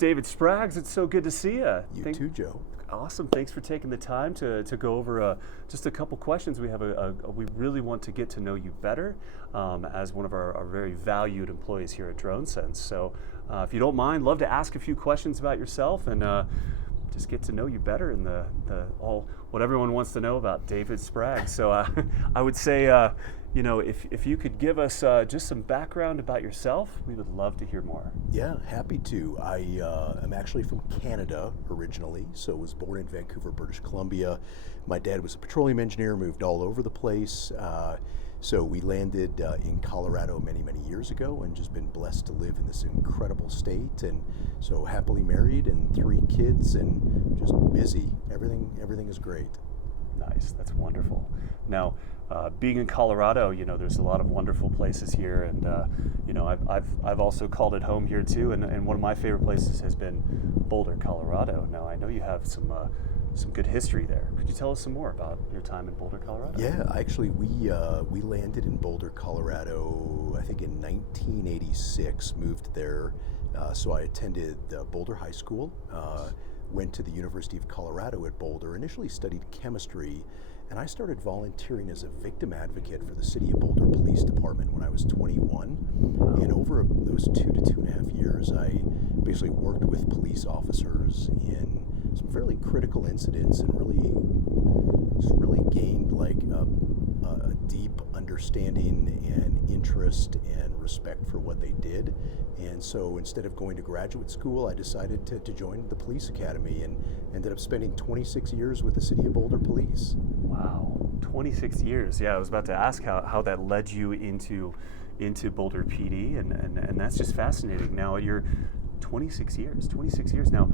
David Spraggs, it's so good to see you. You too, Joe. Awesome. Thanks for taking the time to go over just a couple questions. We have we really want to get to know you better as one of our very valued employees here at DroneSense. So if you don't mind, love to ask a few questions about yourself and just get to know you better and what everyone wants to know about David Spraggs. So I would say, if you could give us just some background about yourself, we would love to hear more. Yeah, happy to. I am actually from Canada originally, so was born in Vancouver, British Columbia. My dad was a petroleum engineer, moved all over the place. So we landed in Colorado many, many years ago and just been blessed to live in this incredible state. And so happily married and 3 kids and just busy. Everything is great. Nice, that's wonderful. Now, being in Colorado, there's a lot of wonderful places here, and I've also called it home here too. And one of my favorite places has been Boulder, Colorado. Now, I know you have some good history there. Could you tell us some more about your time in Boulder, Colorado? Yeah, actually, we landed in Boulder, Colorado, I think in 1986. Moved there, so I attended Boulder High School. Went to the University of Colorado at Boulder. Initially studied chemistry. And I started volunteering as a victim advocate for the City of Boulder Police Department when I was 21. And over those 2 to 2.5 years, I basically worked with police officers in some fairly critical incidents and really gained like a deep understanding and interest and respect for what they did. And so instead of going to graduate school, I decided to join the police academy and ended up spending 26 years with the City of Boulder Police. Wow, 26 years. Yeah, I was about to ask how that led you into Boulder PD, and that's just fascinating. Now, you're 26 years. Now,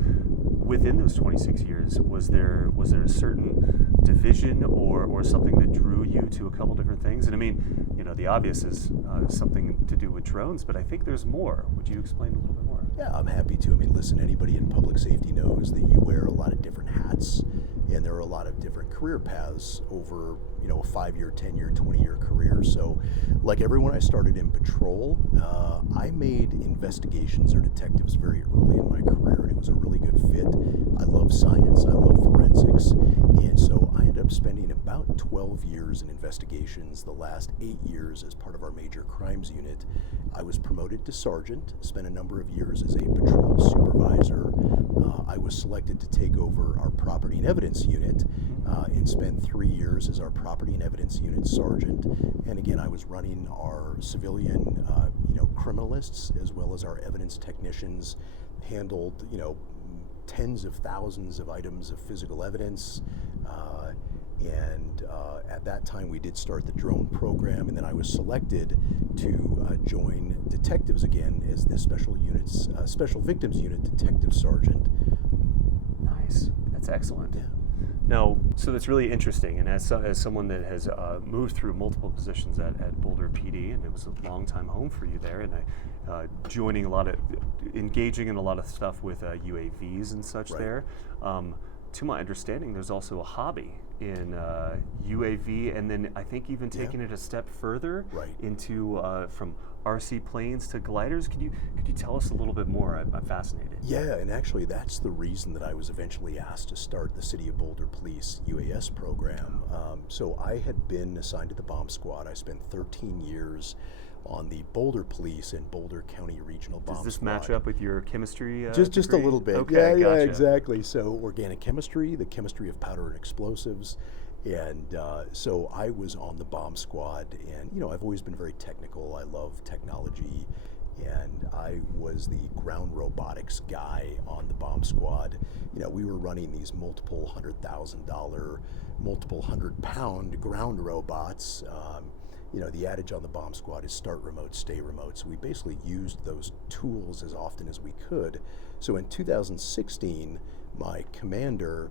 within those 26 years, was there a certain division or something that drew you to a couple different things? And I mean, the obvious is something to do with drones, but I think there's more. Would you explain a little bit more? Yeah, I'm happy to. I mean, listen, anybody in public safety knows that you wear a lot of different hats, and there are a lot of different career paths over, a 5-year, 10-year, 20-year career. So, like everyone, I started in patrol. I made investigations or detectives very early in my career, and it was a really good fit. I love science, I love forensics, and so I ended up spending about 12 years in investigations. The last 8 years as part of our major crimes unit. I was promoted to sergeant, spent a number of years as a patrol supervisor. I was selected to take over our property and evidence unit and spent 3 years as our property and evidence unit sergeant. And again, I was running our civilian, criminalists as well as our evidence technicians, handled, tens of thousands of items of physical evidence. At that time, we did start the drone program, and then I was selected to join detectives again as the special victims unit detective sergeant. Nice, that's excellent. Yeah. Now, so that's really interesting, and as someone that has moved through multiple positions at Boulder PD, and it was a long time home for you there, and engaging in a lot of stuff with UAVs and such right. there. To my understanding, there's also a hobby in UAV, and then I think even taking it a step further right. into from RC planes to gliders. Could you tell us a little bit more? I'm fascinated. Yeah, and actually that's the reason that I was eventually asked to start the City of Boulder Police UAS program. So I had been assigned to the bomb squad. I spent 13 years on the Boulder Police and Boulder County Regional Bomb Squad. Does this match up with your chemistry Just a little bit. Okay, yeah, gotcha. Exactly. So organic chemistry, the chemistry of powder and explosives. And so I was on the bomb squad, and I've always been very technical. I love technology, and I was the ground robotics guy on the bomb squad. We were running these multiple $100,000, multiple 100-pound ground robots. The adage on the bomb squad is start remote, stay remote. So we basically used those tools as often as we could. So in 2016, my commander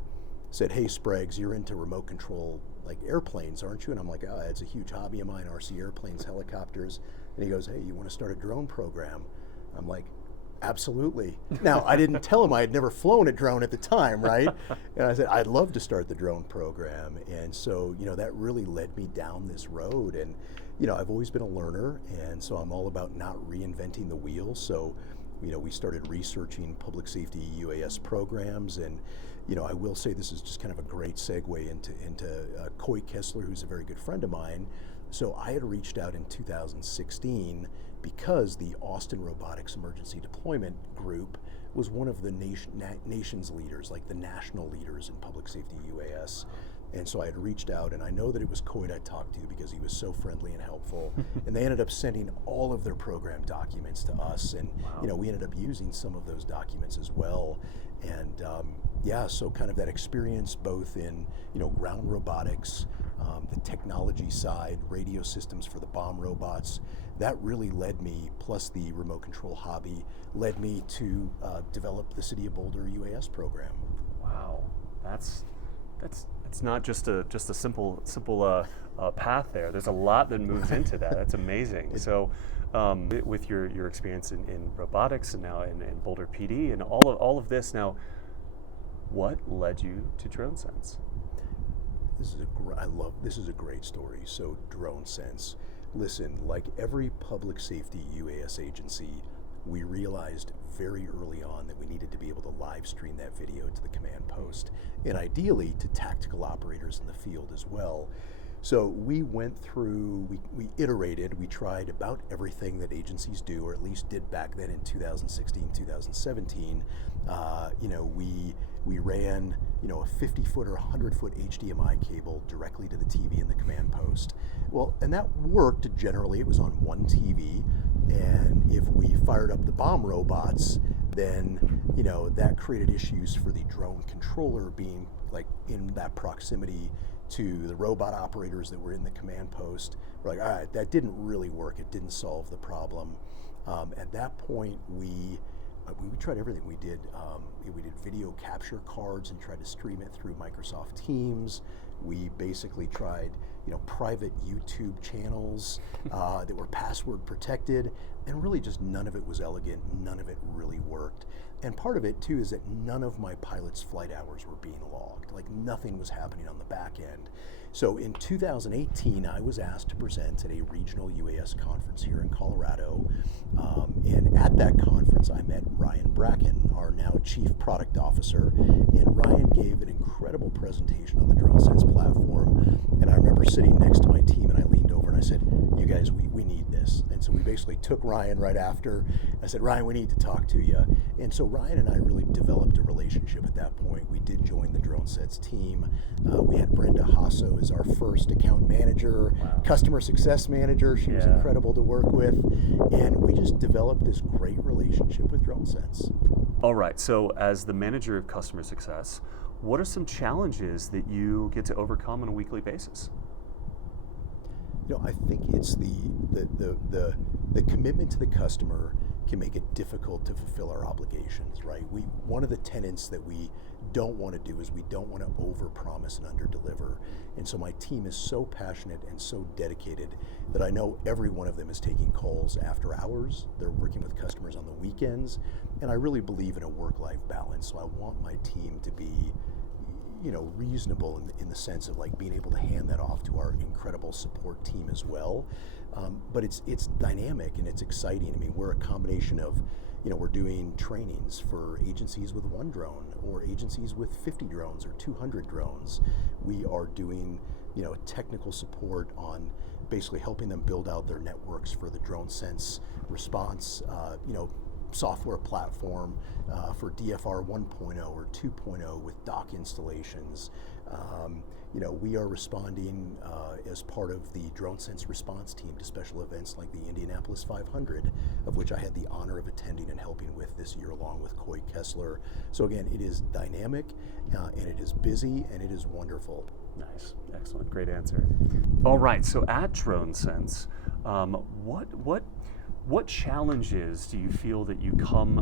said, "Hey, Spraggs, you're into remote control like airplanes, aren't you?" And I'm like, "Oh, it's a huge hobby of mine, RC airplanes, helicopters." And he goes, "Hey, you want to start a drone program?" I'm like, "Absolutely." Now, I didn't tell him I had never flown a drone at the time, right? And I said, "I'd love to start the drone program." And so, that really led me down this road. And, I've always been a learner, and so I'm all about not reinventing the wheel. So we started researching public safety UAS programs, and I will say this is just kind of a great segue into Coy Kessler, who's a very good friend of mine. So I had reached out in 2016 because the Austin Robotics Emergency Deployment Group was one of the nation's leaders, like the national leaders in public safety UAS. And so I had reached out, and I know that it was Coy I talked to because he was so friendly and helpful. And they ended up sending all of their program documents to us, and Wow. we ended up using some of those documents as well. And so kind of that experience both in ground robotics, the technology side, radio systems for the bomb robots, that really led me, plus the remote control hobby, led me to develop the City of Boulder UAS program. Wow, that's it's not just a simple path there. There's a lot that moves into that. That's amazing. So, with your experience in robotics and now in Boulder PD and all of this now, what led you to DroneSense? This is a great story. So DroneSense, listen, like every public safety UAS agency, we realized very early on that we needed to be able to live stream that video to the command post, and ideally to tactical operators in the field as well. So we went through, we iterated, we tried about everything that agencies do, or at least did back then in 2016, 2017. We ran, a 50-foot or 100-foot HDMI cable directly to the TV in the command post. Well, and that worked generally. It was on one TV, and if we fired up the bomb robots, then, that created issues for the drone controller being like in that proximity to the robot operators that were in the command post. We're like, all right, that didn't really work. It didn't solve the problem. At that point, we tried everything. We did video capture cards and tried to stream it through Microsoft Teams. We basically tried, private YouTube channels that were password protected, and really just none of it was elegant. None of it really worked. And part of it too is that none of my pilots' flight hours were being logged. Like nothing was happening on the back end. So in 2018, I was asked to present at a regional UAS conference here in Colorado. And at that conference, I met Ryan Bracken, our now Chief Product Officer. And Ryan gave an incredible presentation on the DroneSense platform. And I remember sitting next to my team, and I leaned over and I said, you guys, we need this. And so we basically took Ryan right after. I said, Ryan, we need to talk to you. And so Ryan and I really developed a relationship at that point. We did join the DroneSense team. We had Brenda Hasso as our first account manager, Wow. customer success manager. She was incredible to work with. And we just developed this great relationship with DroneSense. All right, so as the manager of customer success, what are some challenges that you get to overcome on a weekly basis? I think it's the commitment to the customer can make it difficult to fulfill our obligations, right? One of the tenets that we don't want to do is we don't want to overpromise and underdeliver. And so my team is so passionate and so dedicated that I know every one of them is taking calls after hours. They're working with customers on the weekends, and I really believe in a work-life balance. So I want my team to be reasonable in the sense of like being able to hand that off to our incredible support team as well. But it's dynamic and it's exciting. I mean, we're a combination of, we're doing trainings for agencies with 1 drone or agencies with 50 drones or 200 drones. We are doing, technical support on basically helping them build out their networks for the DroneSense response, software platform for DFR 1.0 or 2.0 with dock installations. We are responding as part of the DroneSense response team to special events like the Indianapolis 500, of which I had the honor of attending and helping with this year along with Coy Kessler. So again, it is dynamic and it is busy and it is wonderful. Nice, excellent, great answer. All right, so at DroneSense, what challenges do you feel that you come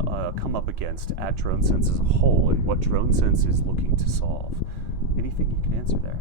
up against at DroneSense as a whole, and what DroneSense is looking to solve? Anything you can answer there?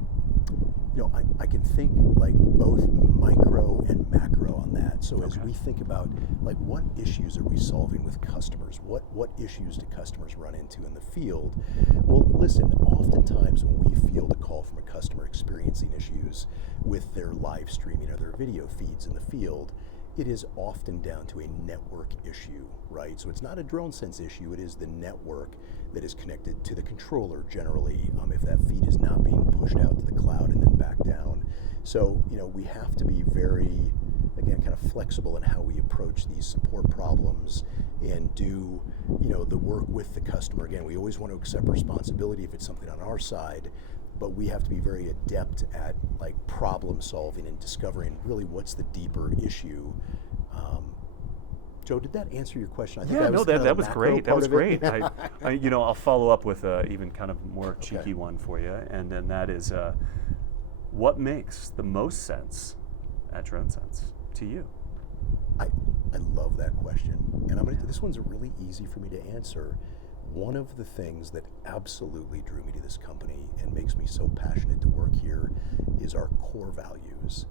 I can think like both micro and macro on that. So as we think about like what issues are we solving with customers, what issues do customers run into in the field? Well, listen, oftentimes when we field a call from a customer experiencing issues with their live streaming or their video feeds in the field, It is often down to a network issue, right? So it's not a DroneSense issue, it is the network that is connected to the controller generally, if that feed is not being pushed out to the cloud and then back down. So, we have to be very, again, kind of flexible in how we approach these support problems and do, the work with the customer. Again, we always want to accept responsibility if it's something on our side, but we have to be very adept at like problem solving and discovering really what's the deeper issue. Joe, did that answer your question? I think that was great. That was great. I'll follow up with even kind of more cheeky one for you, and then that is, what makes the most sense at DroneSense to you? I love that question, and this one's really easy for me to answer. One of the things that absolutely drew me to this company and makes me so passionate to work here is our core values.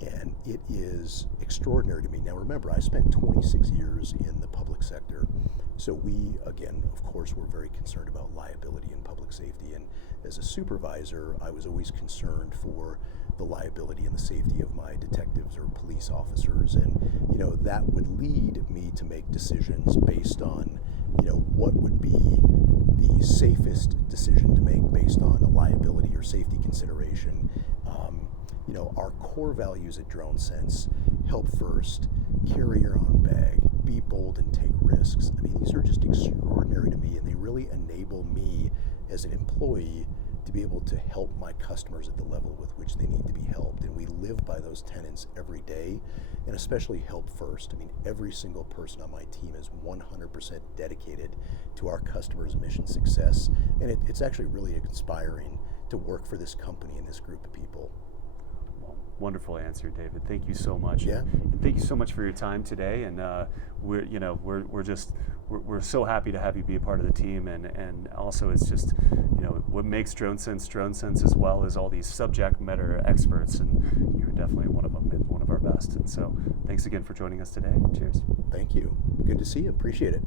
And it is extraordinary to me. Now remember, I spent 26 years in the public sector. So we, again, of course, were very concerned about liability and public safety. And as a supervisor, I was always concerned for the liability and the safety of my detectives or police officers. And, that would lead me to make decisions based on, what would be the safest decision to make based on a liability or safety consideration. Our core values at DroneSense: help first, carry your own bag, be bold and take risks. I mean, these are just extraordinary to me, and they really enable me as an employee to be able to help my customers at the level with which they need to be helped. And we live by those tenets every day, and especially help first. I mean, every single person on my team is 100% dedicated to our customers' mission success, and it's actually really inspiring to work for this company and this group of people. Wonderful answer, David. Thank you so much. Yeah. And thank you so much for your time today. And we're so happy to have you be a part of the team. And also, it's just what makes DroneSense as well as all these subject matter experts. And you're definitely one of them and one of our best. And so, thanks again for joining us today. Cheers. Thank you. Good to see you. Appreciate it.